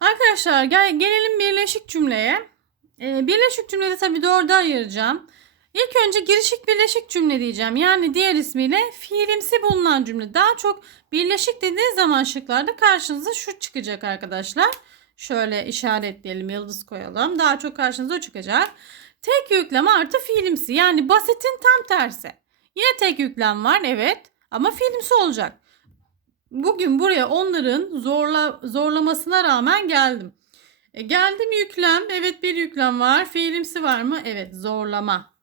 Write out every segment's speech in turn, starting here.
Arkadaşlar gel, gelelim birleşik cümleye. Ee, birleşik cümlede tabii dörde ayıracağım. İlk önce girişik birleşik cümle diyeceğim. Yani diğer ismiyle fiilimsi bulunan cümle. Daha çok birleşik dediği zaman şıklarda karşınıza şu çıkacak arkadaşlar. Şöyle işaretleyelim, yıldız koyalım. Daha çok karşınıza çıkacak. Tek yüklem artı fiilimsi. Yani basitin tam tersi. Yine tek yüklem var evet ama fiilimsi olacak. Bugün buraya onların zorla, zorlamasına rağmen geldim. E, geldim yüklem. Evet bir yüklem var. Fiilimsi var mı? Evet zorlama.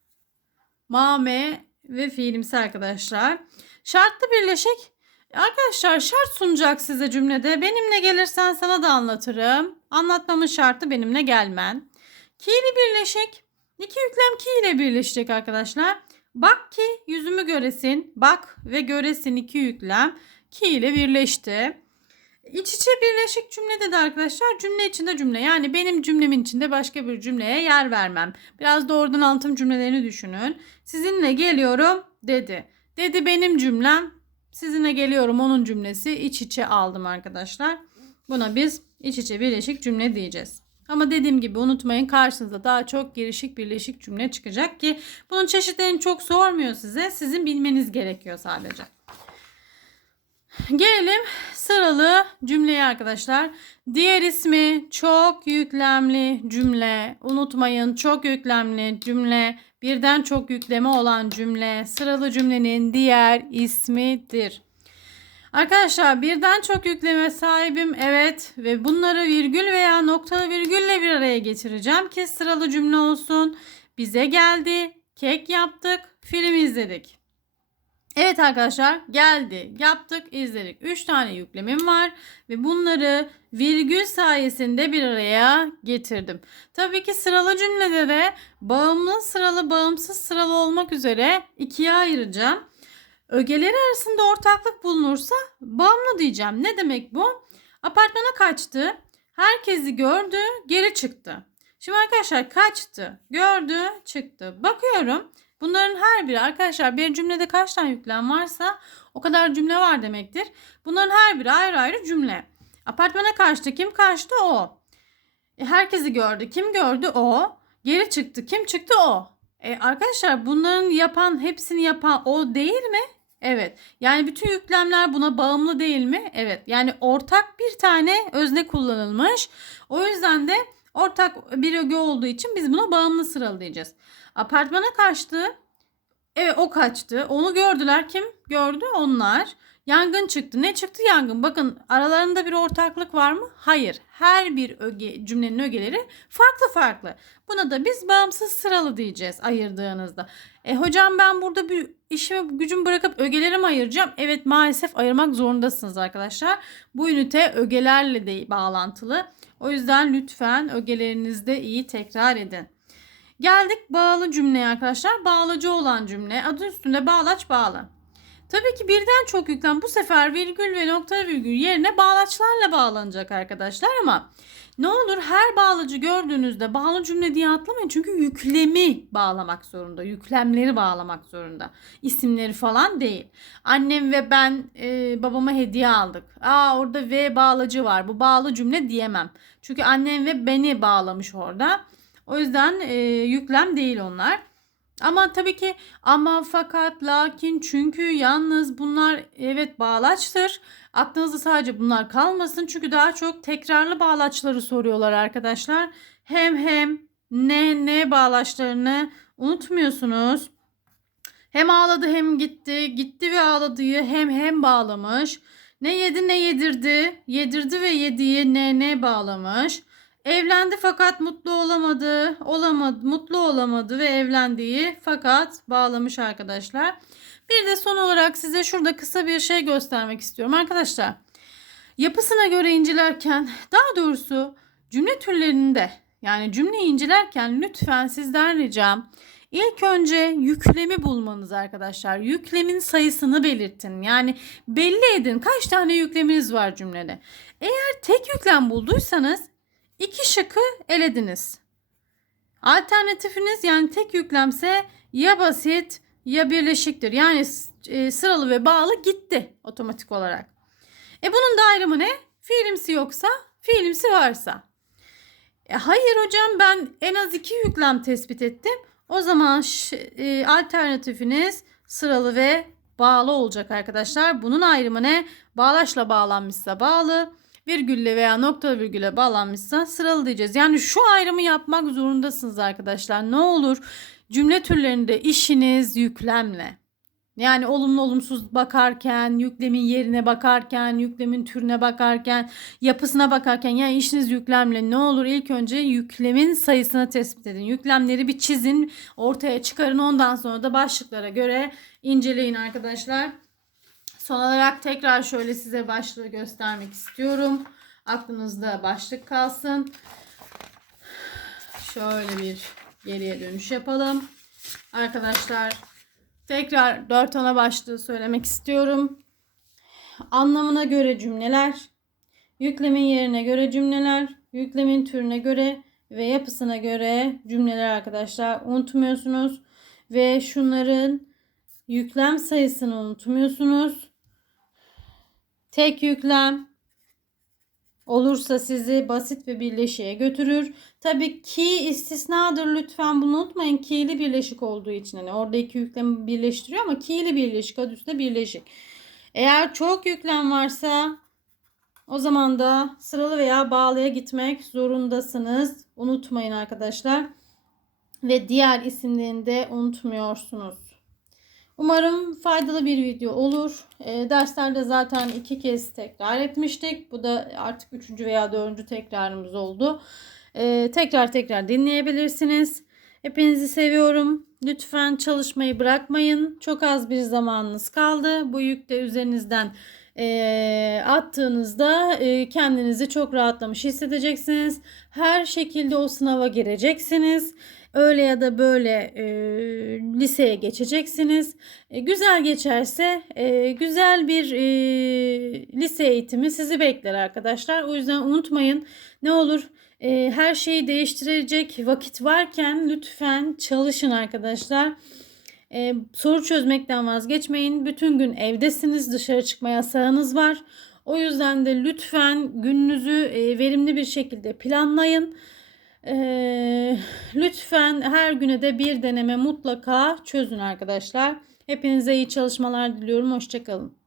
Mame ve fiilimsi arkadaşlar. Şartlı birleşik. Arkadaşlar şart sunacak size cümlede. Benimle gelirsen sana da anlatırım. Anlatmamın şartı benimle gelmen. Ki'li birleşik. İki yüklem ki ile birleşecek arkadaşlar. Bak ki yüzümü göresin. Bak ve göresin iki yüklem ki ile birleşti. İç içe birleşik cümlede de arkadaşlar cümle içinde cümle. Yani benim cümlemin içinde başka bir cümleye yer vermem. Biraz doğrudan anlatım cümlelerini düşünün. Sizinle geliyorum dedi. Dedi benim cümlem. Sizinle geliyorum onun cümlesi. İç içe aldım arkadaşlar. Buna biz iç içe birleşik cümle diyeceğiz. Ama dediğim gibi unutmayın karşınıza daha çok girişik birleşik cümle çıkacak ki bunun çeşitlerini çok sormuyor size. Sizin bilmeniz gerekiyor sadece. Gelelim sıralı cümleye arkadaşlar. Diğer ismi çok yüklemli cümle. Unutmayın çok yüklemli cümle. Birden çok yükleme olan cümle sıralı cümlenin diğer ismidir. Arkadaşlar birden çok yükleme sahibim evet ve bunları virgül veya noktalı virgülle bir araya getireceğim ki sıralı cümle olsun. Bize geldi, kek yaptık, film izledik. Evet arkadaşlar geldi, yaptık, izledik. 3 tane yüklemim var ve bunları virgül sayesinde bir araya getirdim. Tabii ki sıralı cümlede de bağımlı sıralı bağımsız sıralı olmak üzere ikiye ayıracağım. Ögeleri arasında ortaklık bulunursa bağımlı diyeceğim. Ne demek bu? Apartmana kaçtı, herkesi gördü, geri çıktı. Şimdi arkadaşlar kaçtı, gördü, çıktı. Bakıyorum. Bunların her biri arkadaşlar bir cümlede kaç tane yüklem varsa o kadar cümle var demektir. Bunların her biri ayrı ayrı cümle. Apartmana kaçtı. Kim kaçtı? O. E, herkesi gördü. Kim gördü? O. Geri çıktı. Kim çıktı? O. E, arkadaşlar bunların yapan, hepsini yapan o değil mi? Evet. Yani bütün yüklemler buna bağımlı değil mi? Evet. Yani ortak bir tane özne kullanılmış. O yüzden de ortak bir öge olduğu için biz buna bağımlı sıralayacağız. Apartmana kaçtı. Evet o kaçtı. Onu gördüler. Kim gördü? Onlar. Yangın çıktı. Ne çıktı? Yangın. Bakın aralarında bir ortaklık var mı? Hayır. Her bir öge, cümlenin ögeleri farklı farklı. Buna da biz bağımsız sıralı diyeceğiz ayırdığınızda. E hocam ben burada bir işimi gücümü bırakıp ögelerimi ayıracağım. Evet maalesef ayırmak zorundasınız arkadaşlar. Bu ünite ögelerle de bağlantılı. O yüzden lütfen ögelerinizde iyi tekrar edin. Geldik bağlı cümleye arkadaşlar. Bağlacı olan cümle. Adı üstünde bağlaç bağlı. Tabii ki birden çok yüklem bu sefer virgül ve nokta virgül yerine bağlaçlarla bağlanacak arkadaşlar ama ne olur her bağlacı gördüğünüzde bağlı cümle diye atlamayın. Çünkü yüklemi bağlamak zorunda. Yüklemleri bağlamak zorunda. İsimleri falan değil. Annem ve ben e, babama hediye aldık. Aa orada ve bağlacı var. Bu bağlı cümle diyemem. Çünkü annem ve beni bağlamış orada. O yüzden e, yüklem değil onlar. Ama tabii ki ama fakat lakin çünkü yalnız bunlar evet bağlaçtır. Aklınızda sadece bunlar kalmasın. Çünkü daha çok tekrarlı bağlaçları soruyorlar arkadaşlar. Hem hem ne ne bağlaçlarını unutmuyorsunuz. Hem ağladı hem gitti. Gitti ve ağladığı hem hem bağlamış. Ne yedi ne yedirdi. Yedirdi ve yediği ne ne bağlamış. Evlendi fakat mutlu olamadı. Olamadı, mutlu olamadı ve evlendiği fakat bağlamış arkadaşlar. Bir de son olarak size şurada kısa bir şey göstermek istiyorum arkadaşlar. Yapısına göre incelerken daha doğrusu cümle türlerinde yani cümleyi incelerken lütfen sizden ricam İlk önce yüklemi bulmanız arkadaşlar. Yüklemin sayısını belirtin. Yani belli edin kaç tane yükleminiz var cümlede. Eğer tek yüklem bulduysanız İki şıkı elediniz. Alternatifiniz yani tek yüklemse ya basit ya birleşiktir. Yani e, sıralı ve bağlı gitti otomatik olarak. E bunun da ayrımı ne? Fiilimsi yoksa Fiilimsi varsa. E, hayır hocam ben en az iki yüklem tespit ettim. O zaman e, alternatifiniz sıralı ve bağlı olacak arkadaşlar. Bunun ayrımı ne? Bağlaçla bağlanmışsa bağlı, virgülle veya nokta virgüle bağlanmışsa sıralı diyeceğiz. Yani şu ayrımı yapmak zorundasınız arkadaşlar. Ne olur cümle türlerinde işiniz yüklemle. Yani olumlu olumsuz bakarken, yüklemin yerine bakarken, yüklemin türüne bakarken, yapısına bakarken yani işiniz yüklemle ne olur ilk önce yüklemin sayısını tespit edin. Yüklemleri bir çizin, ortaya çıkarın. Ondan sonra da başlıklara göre inceleyin arkadaşlar. Son olarak tekrar şöyle size başlığı göstermek istiyorum. Aklınızda başlık kalsın. Şöyle bir geriye dönüş yapalım. Arkadaşlar tekrar dört ana başlığı söylemek istiyorum. Anlamına göre cümleler, yüklemin yerine göre cümleler, yüklemin türüne göre ve yapısına göre cümleler arkadaşlar unutmuyorsunuz. Ve şunların yüklem sayısını unutmuyorsunuz. Tek yüklem olursa sizi basit bir birleşiğe götürür. Tabii ki istisnadır lütfen bunu unutmayın. Ki'li birleşik olduğu için hani orada iki yüklemi birleştiriyor ama ki'li birleşik adı üstünde birleşik. Eğer çok yüklem varsa o zaman da sıralı veya bağlıya gitmek zorundasınız. Unutmayın arkadaşlar. Ve diğer isimlerini de unutmuyorsunuz. Umarım faydalı bir video olur. E, derslerde zaten iki kez tekrar etmiştik. Bu da artık üçüncü veya dördüncü tekrarımız oldu. E, tekrar tekrar dinleyebilirsiniz. Hepinizi seviyorum. Lütfen çalışmayı bırakmayın. Çok az bir zamanınız kaldı. Bu yük de üzerinizden e, attığınızda e, kendinizi çok rahatlamış hissedeceksiniz. Her şekilde o sınava gireceksiniz. Öyle ya da böyle e, liseye geçeceksiniz. E, güzel geçerse e, güzel bir e, lise eğitimi sizi bekler arkadaşlar. O yüzden unutmayın ne olur e, her şeyi değiştirecek vakit varken lütfen çalışın arkadaşlar. E, soru çözmekten vazgeçmeyin. Bütün gün evdesiniz, dışarı çıkma yasağınız var. O yüzden de lütfen gününüzü e, verimli bir şekilde planlayın. E, lütfen her güne de bir deneme mutlaka çözün arkadaşlar. Hepinize iyi çalışmalar diliyorum. Hoşçakalın.